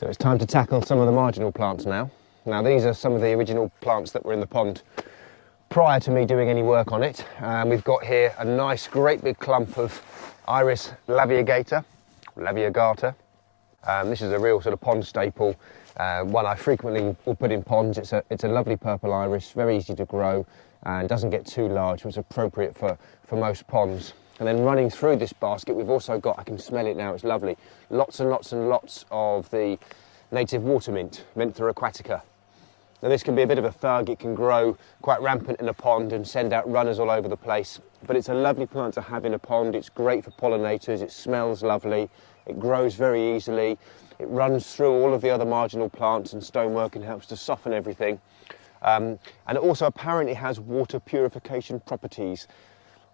So it's time to tackle some of the marginal plants now. Now these are some of the original plants that were in the pond prior to me doing any work on it. We've got here a nice great big clump of Iris laviegata. This is a real sort of pond staple, one I frequently will put in ponds. It's a lovely purple iris, very easy to grow and doesn't get too large, which is appropriate for most ponds. And then running through this basket, we've also got, I can smell it now, it's lovely, lots and lots and lots of the native water mint, Mentha aquatica. Now this can be a bit of a thug, it can grow quite rampant in a pond and send out runners all over the place, but it's a lovely plant to have in a pond. It's great for pollinators, it smells lovely, it grows very easily, it runs through all of the other marginal plants and stonework and helps to soften everything. And it also apparently has water purification properties.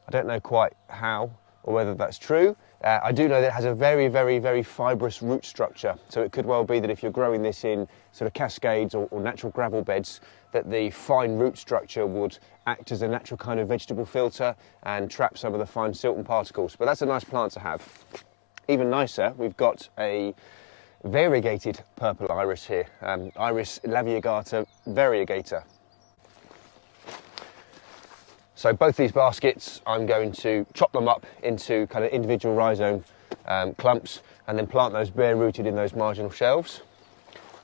I don't know quite how or whether that's true. I do know that it has a very, very, very fibrous root structure. So it could well be that if you're growing this in sort of cascades or natural gravel beds, that the fine root structure would act as a natural kind of vegetable filter and trap some of the fine silt and particles. But that's a nice plant to have. Even nicer, we've got a variegated purple iris here, Iris laviegata variegata. So both these baskets, I'm going to chop them up into kind of individual rhizome clumps and then plant those bare rooted in those marginal shelves.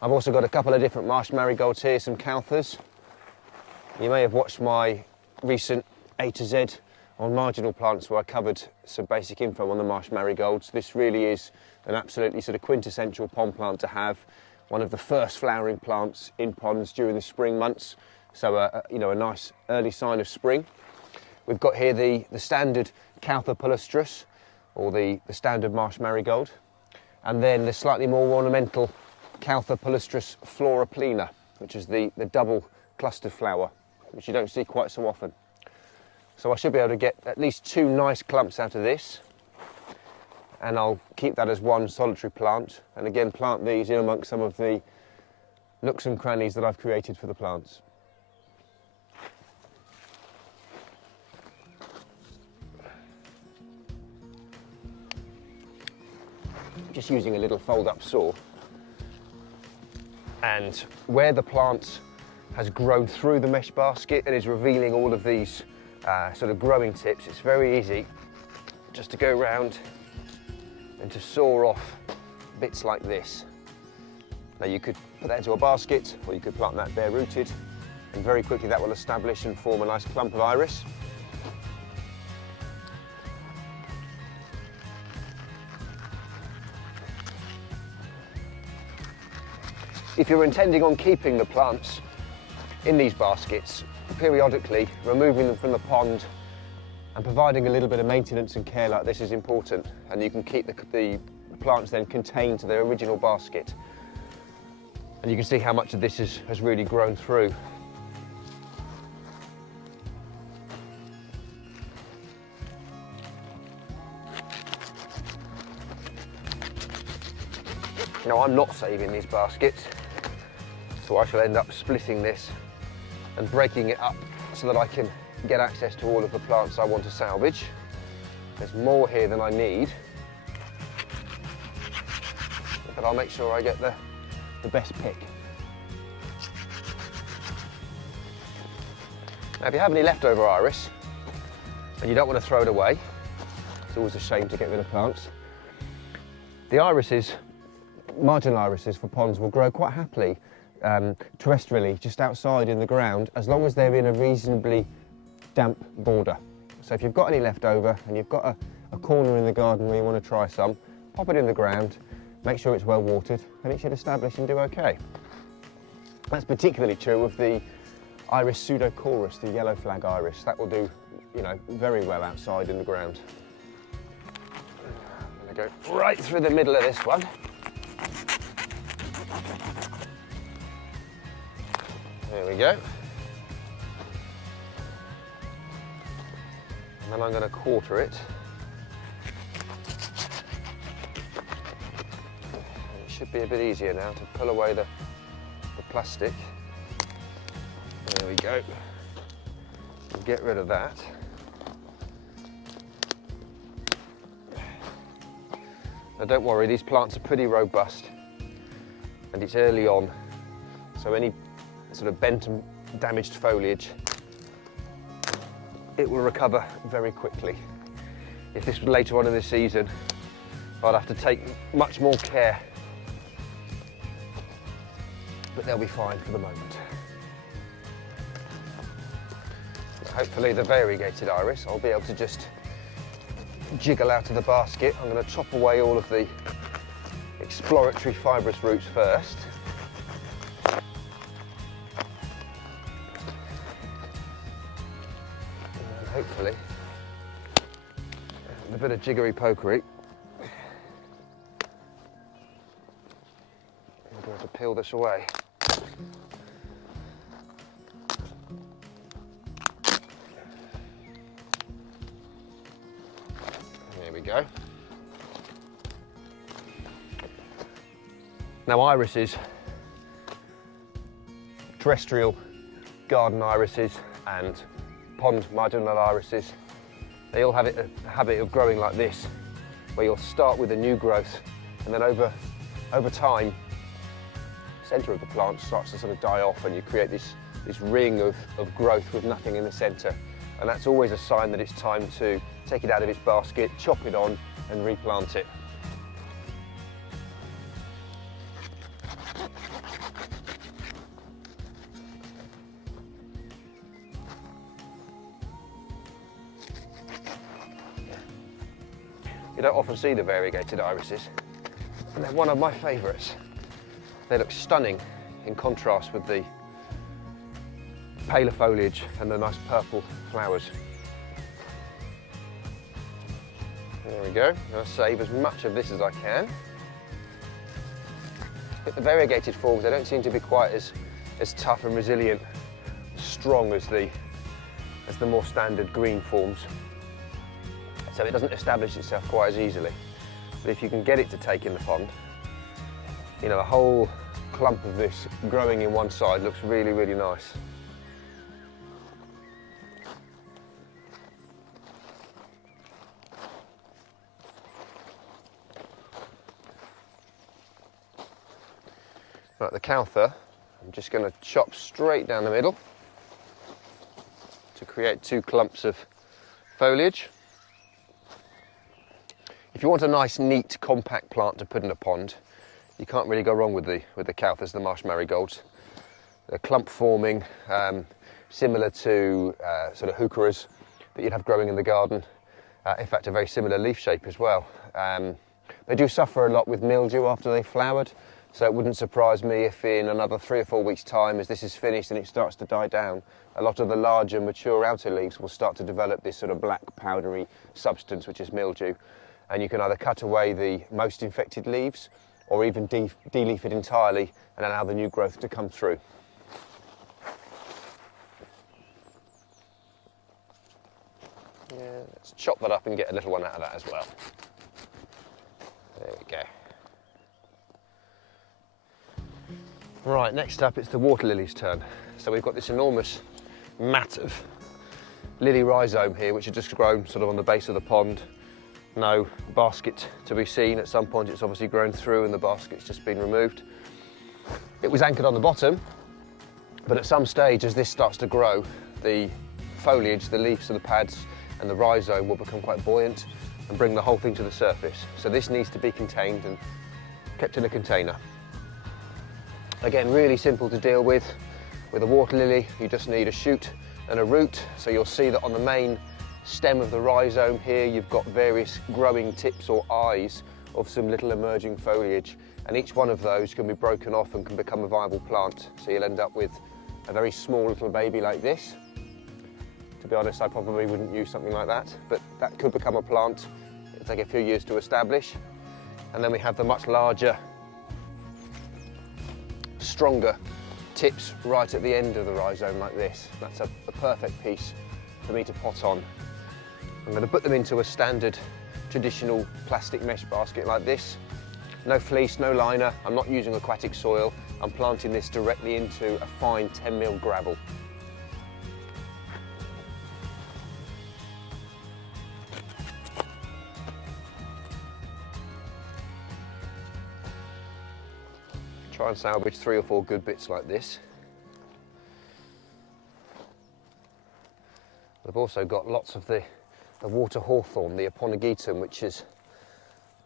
I've also got a couple of different marsh marigolds here, some calthas. You may have watched my recent A to Z on marginal plants where I covered some basic info on the marsh marigolds. This really is an absolutely sort of quintessential pond plant to have, one of the first flowering plants in ponds during the spring months. So you know, a nice early sign of spring. We've got here the standard Caltha palustris, or the standard marsh marigold, and then the slightly more ornamental Caltha palustris flora plena, which is the double clustered flower, which you don't see quite so often. So I should be able to get at least 2 nice clumps out of this, and I'll keep that as one solitary plant, and again plant these in amongst some of the nooks and crannies that I've created for the plants. Just using a little fold-up saw, and where the plant has grown through the mesh basket and is revealing all of these sort of growing tips, it's very easy just to go around and to saw off bits like this. Now you could put that into a basket, or you could plant that bare rooted, and very quickly that will establish and form a nice clump of iris. If you're intending on keeping the plants in these baskets, periodically removing them from the pond and providing a little bit of maintenance and care like this is important, and you can keep the plants then contained to their original basket. And you can see how much of this has really grown through. Now I'm not saving these baskets, so I shall end up splitting this and breaking it up so that I can get access to all of the plants I want to salvage. There's more here than I need, but I'll make sure I get the best pick. Now if you have any leftover iris and you don't want to throw it away, it's always a shame to get rid of plants, the irises, marginal irises for ponds, will grow quite happily terrestrially, just outside in the ground, as long as they're in a reasonably damp border. So if you've got any left over and you've got a corner in the garden where you want to try some, pop it in the ground, make sure it's well watered, and it should establish and do okay. That's particularly true of the Iris pseudochorus, the yellow flag iris. That will do, you know, very well outside in the ground. I'm going to go right through the middle of this one. There we go. And then I'm going to quarter it. And it should be a bit easier now to pull away the plastic. There we go. And get rid of that. Now don't worry, these plants are pretty robust. and it's early on, so any sort of bent and damaged foliage, it will recover very quickly. If this was later on in the season, I'd have to take much more care, but they'll be fine for the moment. Hopefully the variegated iris, I'll be able to just jiggle out of the basket. I'm going to chop away all of the exploratory fibrous roots first. And then hopefully, with a bit of jiggery pokery, I'll be able to peel this away. There we go. Now irises, terrestrial garden irises and pond marginal irises, they all have a habit of growing like this, where you'll start with a new growth and then over time, the centre of the plant starts to sort of die off and you create this ring of growth with nothing in the centre. And that's always a sign that it's time to take it out of its basket, chop it on and replant it. You don't often see the variegated irises, and they're one of my favourites. They look stunning in contrast with the paler foliage and the nice purple flowers. There we go. I'll save as much of this as I can. But the variegated forms, they don't seem to be quite as tough and resilient, strong as the more standard green forms. So it doesn't establish itself quite as easily. But if you can get it to take in the pond, you know, a whole clump of this growing in one side looks really, really nice. Right, the Caltha, I'm just going to chop straight down the middle to create two clumps of foliage. If you want a nice, neat, compact plant to put in a pond, you can't really go wrong with the Calthas, the marsh marigolds. They're clump forming, similar to sort of heucheras that you'd have growing in the garden. In fact, a very similar leaf shape as well. They do suffer a lot with mildew after they've flowered, so it wouldn't surprise me if in another 3 or 4 weeks' time, as this is finished and it starts to die down, a lot of the larger, mature outer leaves will start to develop this sort of black, powdery substance, which is mildew. And you can either cut away the most infected leaves or even de-leaf it entirely and allow the new growth to come through. Yeah, let's chop that up and get a little one out of that as well. There we go. Right, next up it's the water lily's turn. So we've got this enormous mat of lily rhizome here, which has just grown sort of on the base of the pond. No basket to be seen. At some point it's obviously grown through and the basket's just been removed. It was anchored on the bottom, but at some stage as this starts to grow, the foliage, the leaves of the pads and the rhizome will become quite buoyant and bring the whole thing to the surface. So this needs to be contained and kept in a container. Again, really simple to deal with. With a water lily, you just need a shoot and a root. So you'll see that on the main stem of the rhizome here, you've got various growing tips or eyes of some little emerging foliage, and each one of those can be broken off and can become a viable plant. So you'll end up with a very small little baby like this. To be honest, I probably wouldn't use something like that, but that could become a plant. It'll take a few years to establish. And then we have the much larger, stronger tips right at the end of the rhizome like this. That's a perfect piece for me to pot on. I'm going to put them into a standard traditional plastic mesh basket like this. No fleece, no liner. I'm not using aquatic soil. I'm planting this directly into a fine 10mm gravel. try and salvage 3 or 4 good bits like this. I've also got lots of the water hawthorn, the Aponogetum, which is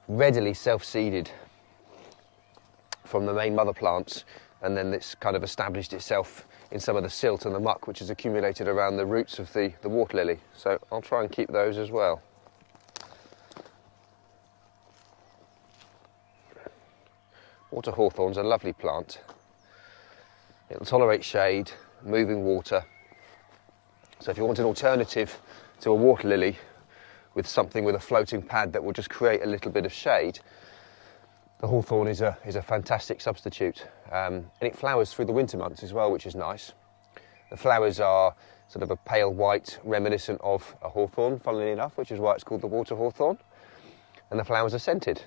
readily self-seeded from the main mother plants, and then it's kind of established itself in some of the silt and the muck which has accumulated around the roots of the water lily. So I'll try and keep those as well. Water hawthorn's a lovely plant. It'll tolerate shade, moving water. So if you want an alternative to a water lily with something with a floating pad that will just create a little bit of shade, the hawthorn is a fantastic substitute. And it flowers through the winter months as well, which is nice. The flowers are sort of a pale white, reminiscent of a hawthorn, funnily enough, which is why it's called the water hawthorn. And the flowers are scented.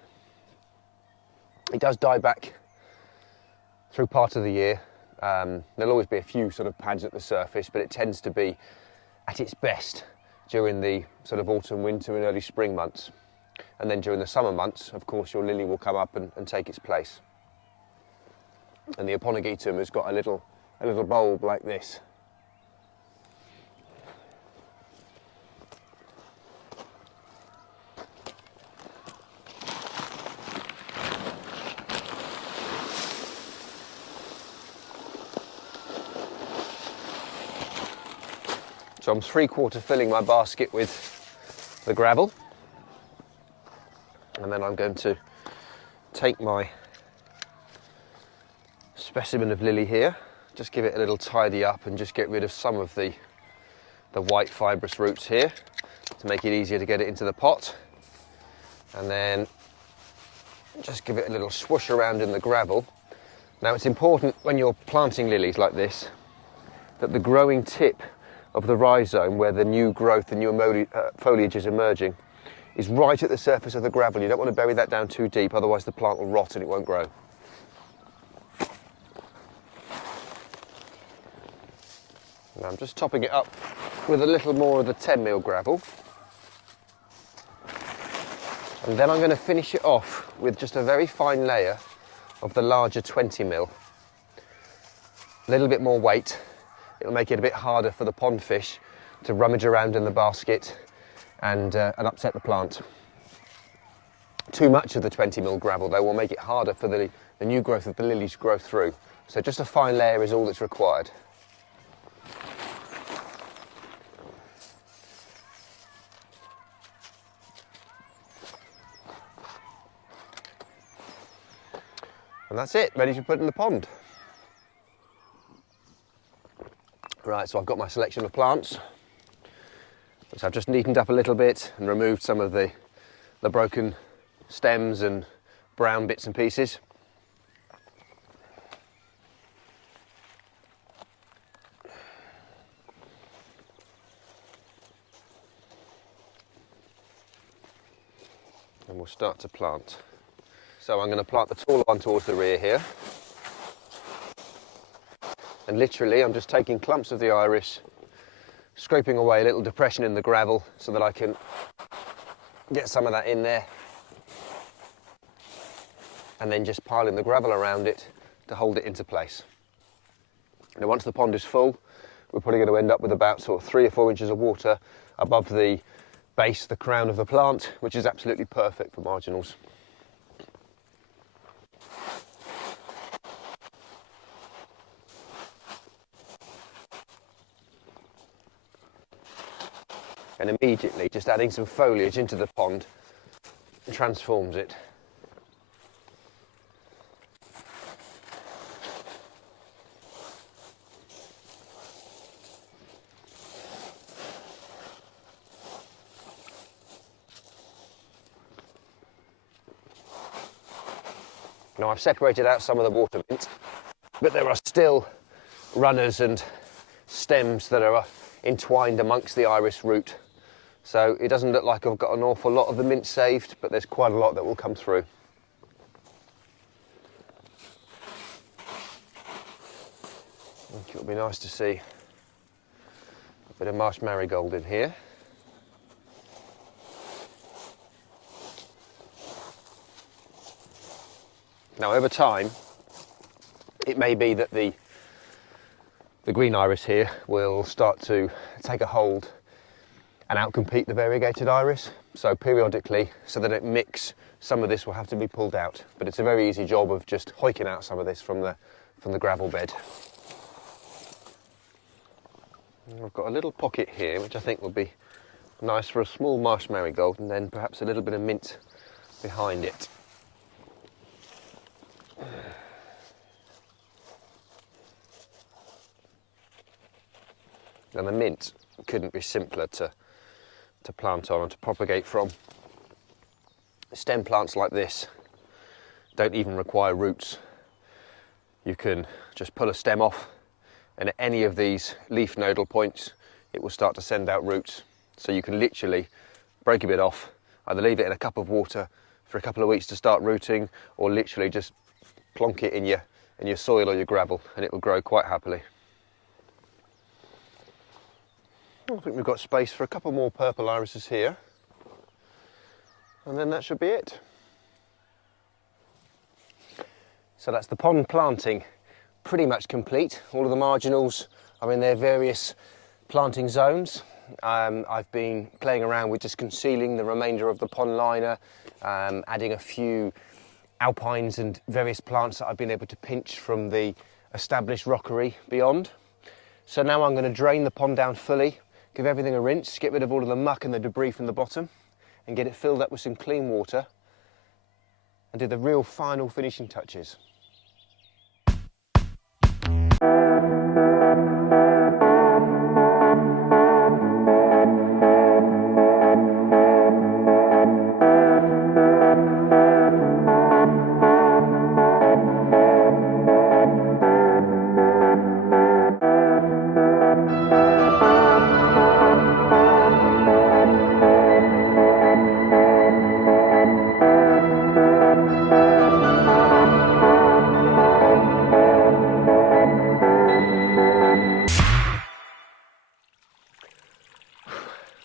It does die back through part of the year. There'll always be a few sort of pads at the surface, but it tends to be at its best during the sort of autumn, winter and early spring months. And then during the summer months, of course, your lily will come up and take its place. And the Aponogetum has got a little bulb like this. So I'm 3/4 filling my basket with the gravel, and then I'm going to take my specimen of lily here, just give it a little tidy up and just get rid of some of the white fibrous roots here to make it easier to get it into the pot, and then just give it a little swoosh around in the gravel. Now it's important when you're planting lilies like this that the growing tip of the rhizome, where the new growth, the new foliage is emerging, is right at the surface of the gravel. You don't want to bury that down too deep, otherwise the plant will rot and it won't grow. Now I'm just topping it up with a little more of the 10mm gravel. And then I'm going to finish it off with just a very fine layer of the larger 20mm. A little bit more weight. It'll make it a bit harder for the pond fish to rummage around in the basket and upset the plant. Too much of the 20mm gravel, though, will make it harder for the new growth of the lilies to grow through. So just a fine layer is all that's required. And that's it, ready to put in the pond. Right, so I've got my selection of plants, which I've just neatened up a little bit and removed some of the broken stems and brown bits and pieces. And we'll start to plant. So I'm going to plant the taller one towards the rear here. And literally, I'm just taking clumps of the iris, scraping away a little depression in the gravel so that I can get some of that in there. And then just piling the gravel around it to hold it into place. Now once the pond is full, we're probably going to end up with about sort of 3 or 4 inches of water above the base, the crown of the plant, which is absolutely perfect for marginals. And immediately just adding some foliage into the pond transforms it. Now I've separated out some of the water mint, but there are still runners and stems that are entwined amongst the iris root. So it doesn't look like I've got an awful lot of the mint saved, but there's quite a lot that will come through. I think it'll be nice to see a bit of marsh marigold in here. Now over time, it may be that the green iris here will start to take a hold and outcompete the variegated iris. So periodically, so that it mix, some of this will have to be pulled out. But it's a very easy job of just hoiking out some of this from the gravel bed. I've got a little pocket here, which I think will be nice for a small marsh marigold, and then perhaps a little bit of mint behind it. And the mint couldn't be simpler to plant on and to propagate from. Stem plants like this don't even require roots. You can just pull a stem off, and at any of these leaf nodal points it will start to send out roots. So you can literally break a bit off, either leave it in a cup of water for a couple of weeks to start rooting, or literally just plonk it in your soil or your gravel, and it will grow quite happily. I think we've got space for a couple more purple irises here, and then that should be it. So that's the pond planting pretty much complete. All of the marginals are in their various planting zones. I've been playing around with just concealing the remainder of the pond liner, adding a few alpines and various plants that I've been able to pinch from the established rockery beyond. So now I'm going to drain the pond down fully, give everything a rinse, get rid of all of the muck and the debris from the bottom, and get it filled up with some clean water, and do the real final finishing touches.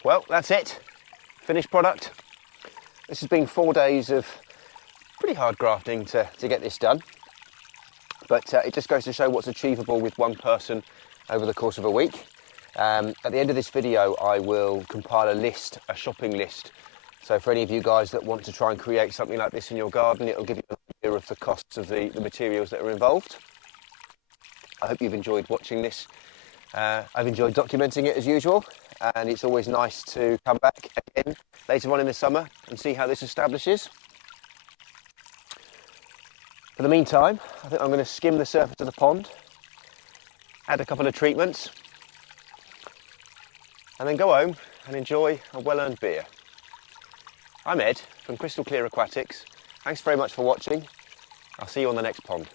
Well, that's it. Finished product. This has been 4 days of pretty hard grafting to get this done. But it just goes to show what's achievable with one person over the course of a week. At the end of this video, I will compile a list, a shopping list. So for any of you guys that want to try and create something like this in your garden, it'll give you an idea of the costs of the materials that are involved. I hope you've enjoyed watching this. I've enjoyed documenting it as usual, and it's always nice to come back again later on in the summer and see how this establishes. For the meantime, I think I'm going to skim the surface of the pond, add a couple of treatments, and then go home and enjoy a well-earned beer. I'm Ed from Crystal Clear Aquatics. Thanks very much for watching. I'll see you on the next pond.